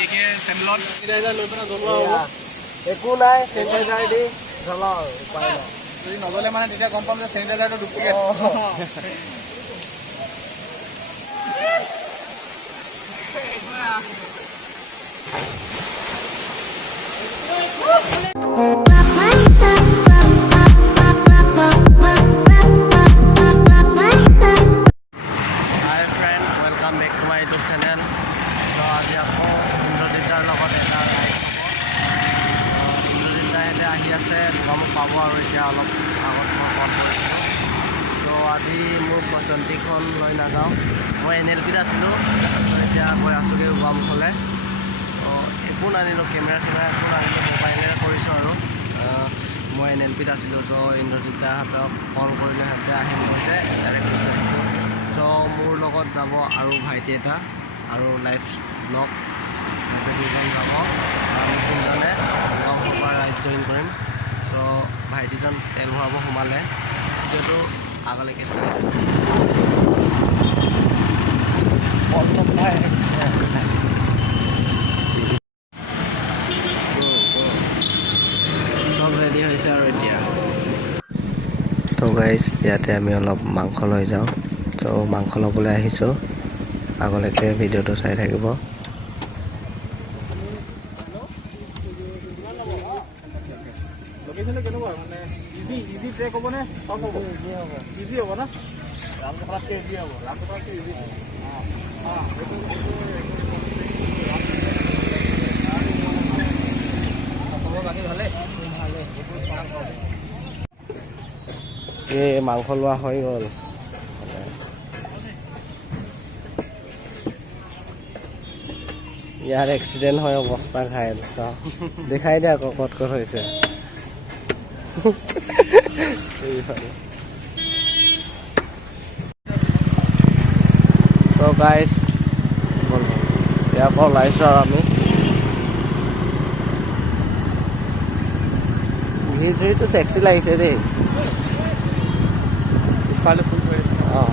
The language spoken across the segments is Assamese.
কেকে চেনেলত চেনিটাইজাৰ লৈ পেলাই জ্বলোৱা হ'ব একো নাই চেনিটাইজাৰ দি জ্বলাও উপায় নাই যদি নজ্বলে মানে তেতিয়া গম পাম যে চেনিটাইজাৰটো ডুপ্লিকেট আজি আকৌ ইন্দ্ৰজিতৰ লগত এটা ৰাইড হ'ব ইন্দ্ৰজিতাহঁতে আহি আছে মোক পাব আৰু এতিয়া অলপ আগত মই ফোন কৰিছিলোঁ তো আজি মোৰ প্ৰচন্তিখন লৈ নাযাওঁ মই NLPত আছিলোঁ তো এতিয়া গৈ আছোঁগৈ গোৱামুখলৈ একো নানিলোঁ কেমেৰা চেমেৰা একো নানিলোঁ মোবাইলেৰে কৰিছোঁ আৰু মই NLPত আছিলোঁ চ' ইন্দ্ৰজিতাহঁতক কল কৰিলোঁ সিহঁতে আহিম কৈছে ডাইৰেক্ট গুচি আহিছোঁ চ' মোৰ লগত যাব আৰু ভাইটি এটা আৰু লাইফ ব্লগ সিহঁতে দুজন যাব আমি তিনিজনে গোৱামুখৰ পৰা ৰাইড জইন কৰিম চ' ভাইটিজন তেল ভৰাব সোমালে যিহেতু আগলৈকে চাই চব ৰেডি হৈছে আৰু এতিয়া তো গাইজ ইয়াতে আমি অলপ মাংস লৈ যাওঁ তো মাংস ল'বলৈ আহিছোঁ আগলৈকে ভিডিঅ'টো চাই থাকিব লোকেশ্যনটো কেনেকুৱা মানে ইজি ট্ৰেক হ'ব নে টাফ হ'ব ইজি হ'ব না ৰামচখলাতকৈ ইজি হ'ব ৰামচখলাতকৈ ইজি খবৰ বাকী ভালে এই মাংস লোৱা হৈ গ'ল ইয়াৰ এক্সিডেণ্ট হৈ অৱস্থা ঘাইল দেখাই দে আকৌ ক'ত ক'ত হৈছে তো গাইজ ইয়াৰ পৰা ওলাইছোঁ আৰু আমি ভিডিঅ'টো চেক্সি লাগিছে দেই পিছফালে ফুল হৈ আছে অঁ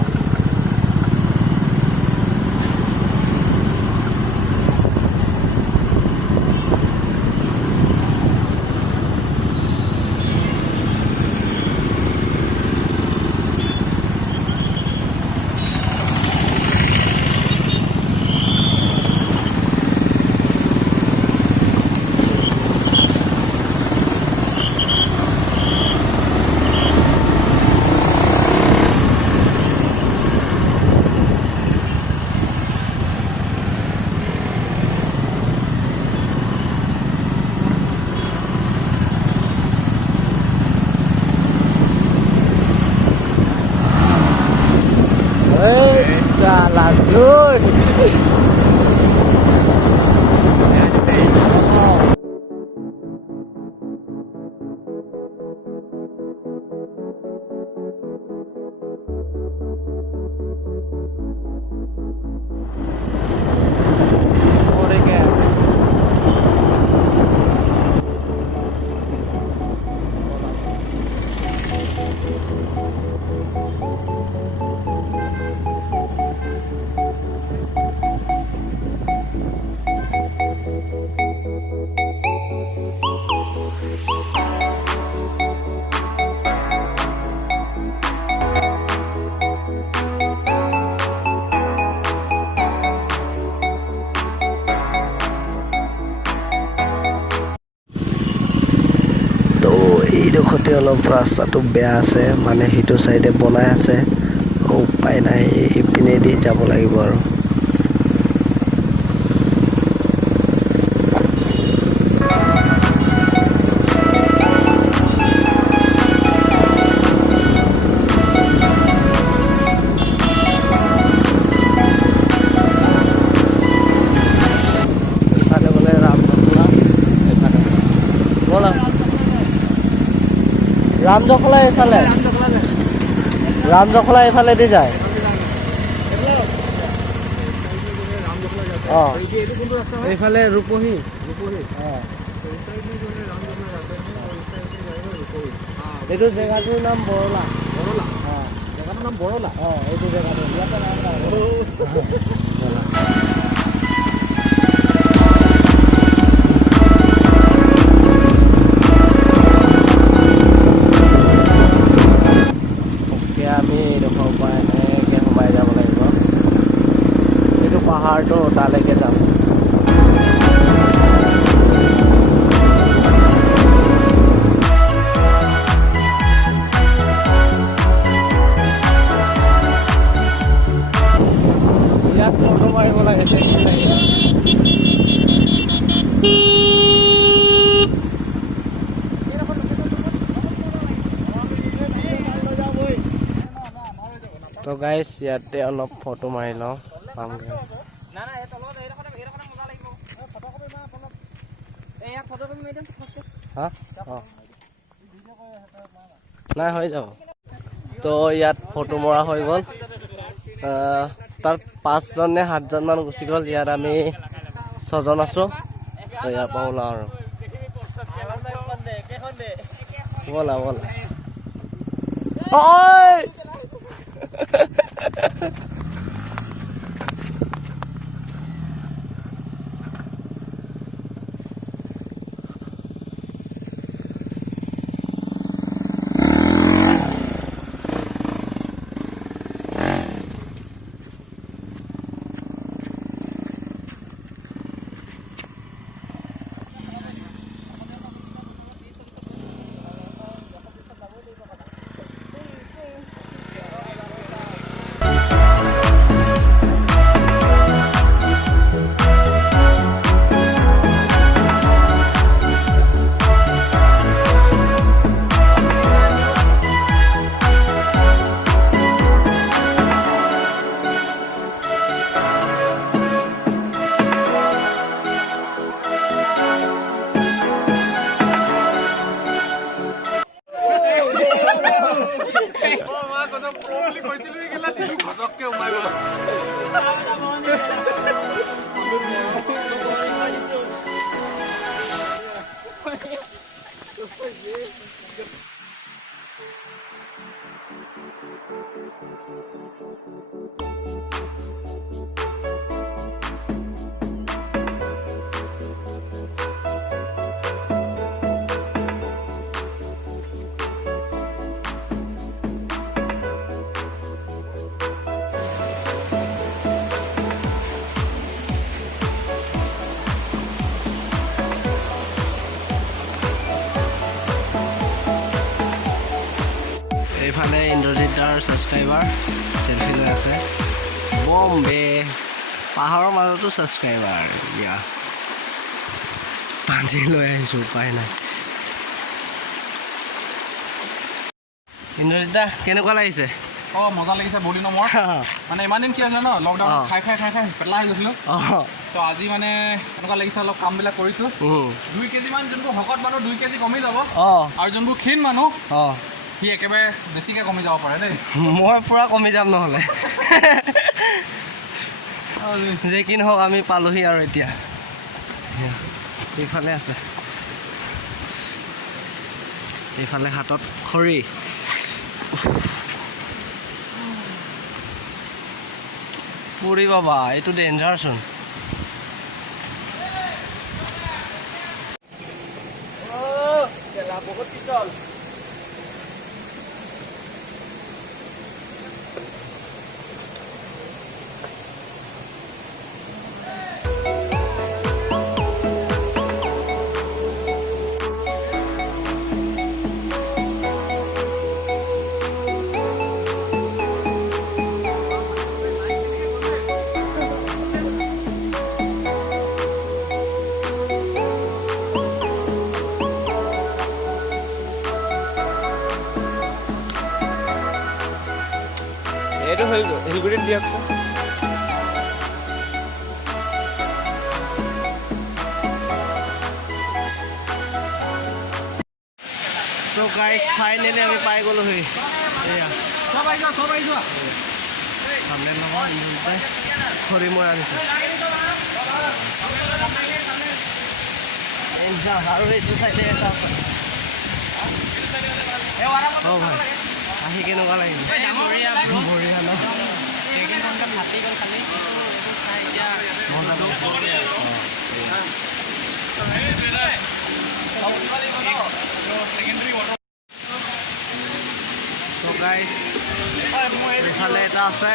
lanjut এইডোখৰতে অলপ ৰাস্তাটো বেয়া আছে মানে সেইটো চাইডে বনাই আছে উপায় নাই ইপিনেদি যাব লাগিব আৰু ইফালে গ'লে ৰামজখলা এইফালে ৰামজখলা এইফালেদি যায় অঁ এইফালে ৰূপহী অঁ এইটো জেগাটোৰ নাম বৰলা অঁ জেগাটোৰ নাম বৰলা অঁ এইটো জেগাটো ইয়াতে নাম পাহাৰটো তালৈকে যাম। ইয়াত ফটো মাৰিব লাগে। তো গাইজ ইয়াতে অলপ ফটো মাৰি লওঁ পামগৈ। নাই হৈ যাব। তো ইয়াত ফটো মৰা হৈ গ'ল। তাৰ 5জন নে 7জন মান গুচি গ'ল। ইয়াত আমি 6জন আছোঁ। তো ইয়াৰ পৰা ওলাওঁ আৰু ব'লা ব'লা। ঐ এইফালে ইন্দ্ৰজিতৰ ছাবস্ক্ৰাইবাৰ চেলফি লৈ আছে। বম্বে পাহাৰৰ মাজতো ছাবস্ক্ৰাইবাৰ। দিয়া পানী লৈ আহিছোঁ, উপায় নাই। ইন্দ্ৰজিতা কেনেকুৱা লাগিছে? মজা লাগিছে বহুত দিনৰ মূৰত। মানে ইমান দিন কি হৈছে ন, লকডাউন খাই পেটলা হৈ গৈছিলোঁ। তো আজি মানে এনেকুৱা লাগিছে অলপ কামবিলাক কৰিছোঁ। 2 কেজি মান যোনবোৰ শকত মানুহ 2 কেজি কমি যাব, আৰু যোনবোৰ ক্ষীণ মানুহ সি একেবাৰে বেছিকৈ কমি যাব পাৰে দেই। মই পূৰা কমি যাম নহ'লে। যে কি নহওক আমি পালোহি আৰু এতিয়া। এইফালে আছে, এইফালে হাতত খৰি। পুৰি বাবা, এইটো ডেঞ্জাৰচোন। বহুত পিছল। এইটো শিলগুৰিত দিয়কচোন। তো গাইজ ফাইনেলি আমি পাই গ'লোহি। এয়া খৰি মই আনিছোঁ। আৰু এইটো চাইডে এটা আছে। ভাই আহি কেনেকুৱা লাগিল? বঢ়িয়া ন? এইফালে এটা আছে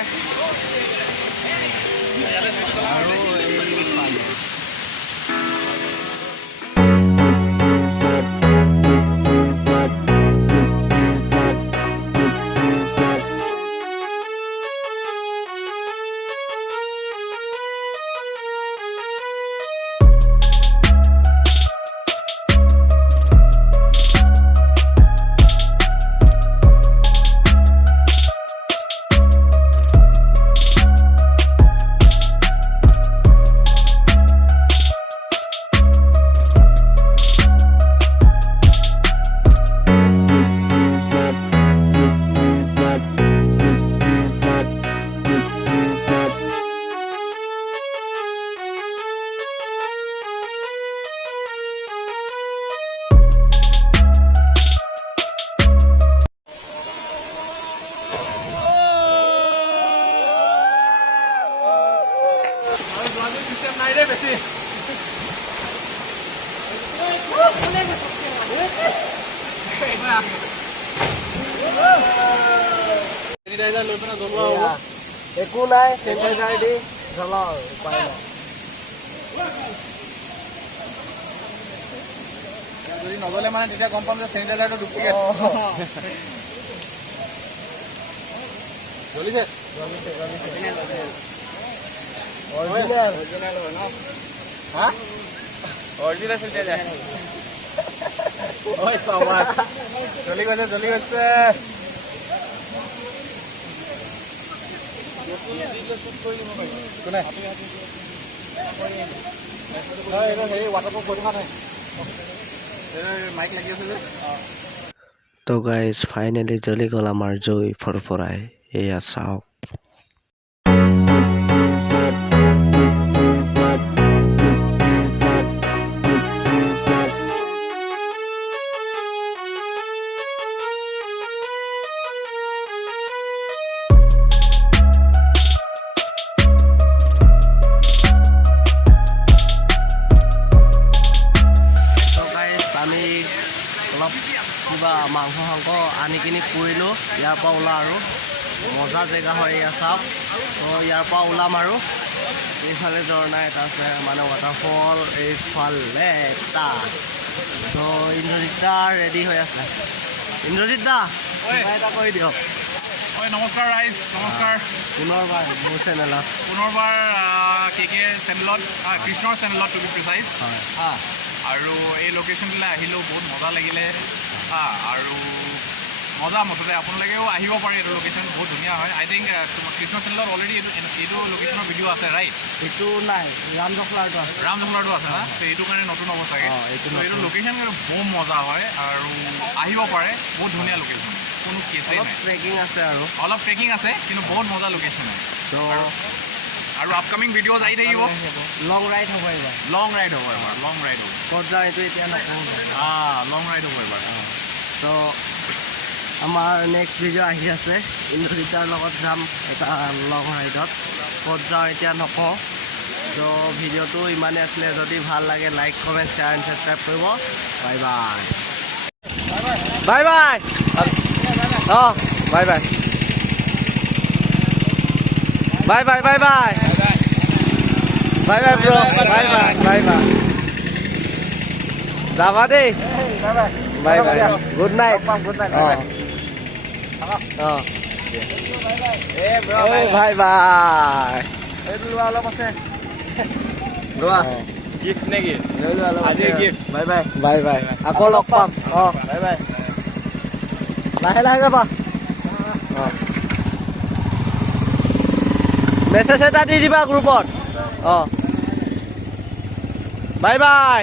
আৰু এইফালে একো নাই চেনিটাইজাৰ দি জ্বলাও উপায় নাই যদি নজ্বলে মানে তেতিয়া গম পাম যে চেনিটাইজাৰটো ডুপ্লিকেট জ্বলিছে অৰিজিনেল হয় ন হা অৰিজিনেল চেনিটাইজাৰ ঐ সমাজ জ্বলি গৈছে কোনে হেৰি ৱাটাৰপ্ৰুফ কৰি থকা নাই মাইক লাগি আছে যে তো গাইজ ফাইনেলি জ্বলি গ'ল আমাৰ জুই ফৰফৰাই এয়া চাওক কিবা মাংস আনি কিনি পুৰিলোঁ ইয়াৰ পৰা ওলাম আৰু মজা জেগা হয় এয়া চাওক তো ইয়াৰ পৰা ওলাম আৰু এইফালে ঝৰ্ণা এটা আছে মানে ৱাটাৰফল এইফালে এটা তো ইন্দ্ৰজিৎ দা ৰেডি হৈ আছে ইন্দ্ৰজিৎ দা এটা কৈ দিয়ক নমস্কাৰ ৰাইজ নমস্কাৰ পুনৰবাৰ মোৰ চেনেলত পুনৰবাৰ কে চেনেলত কৃষ্ণৰ চেনেলত টু বি প্ৰিচাইজ হয় আৰু এই লোকেশ্যনলৈ আহিলেও বহুত মজা লাগিলে আৰু মজা মুঠতে আপোনালোকেও আহিব পাৰে এইটো লোকেশ্যন বহুত ধুনীয়া হয় আই থিংক কৃষ্ণ চেনেলত অলৰেডি এইটো লোকেশ্যনৰ ভিডিঅ' আছে ৰাইট এইটো নাই ৰামজখলাৰটো আছে আছে না তো এইটো কাৰণে নতুন হ'ব চাগে এইটো লোকেশ্যন বহুত মজা হয় আৰু আহিব পাৰে বহুত ধুনীয়া লোকেশ্যন কোনো কেছেই নাই ট্ৰেকিং আছে আৰু অলপ ট্ৰেকিং আছে কিন্তু বহুত মজা লোকেশ্যন হয় তো আৰু আপকামিং ভিডিঅ'জ আহি থাকিব লং ৰাইড হ'ব এবাৰ লং ৰাইড হ'ব ক'ত যাওঁ এইটো এতিয়া নকওঁ লং ৰাইড হ'ব এবাৰ তো আমাৰ নেক্সট ভিডিঅ' আহি আছে ইন্দ্ৰজিতৰ লগত যাম এটা লং ৰাইডত ক'ত যাওঁ এতিয়া নকওঁ তো ভিডিঅ'টো ইমানেই আছিলে যদি ভাল লাগে like comment share and subscribe কৰিব বাই বাই অঁ bye bye Bye bye bye bye. Bye bye bro. Bye bye bye bye. Zavadi. Bye bye. Good night. Good night. Oh. Hey bro. Hey bye bye. Hey dulu alam ase. Dua. Gift negi. Dulu alam ase. Gift. Bye bye. Bye bye. Aku log pam. Oh. Bye bye. Lahe ke pak? Oh. Message এটা দি দিবা গ্ৰুপত অঁ বাই বাই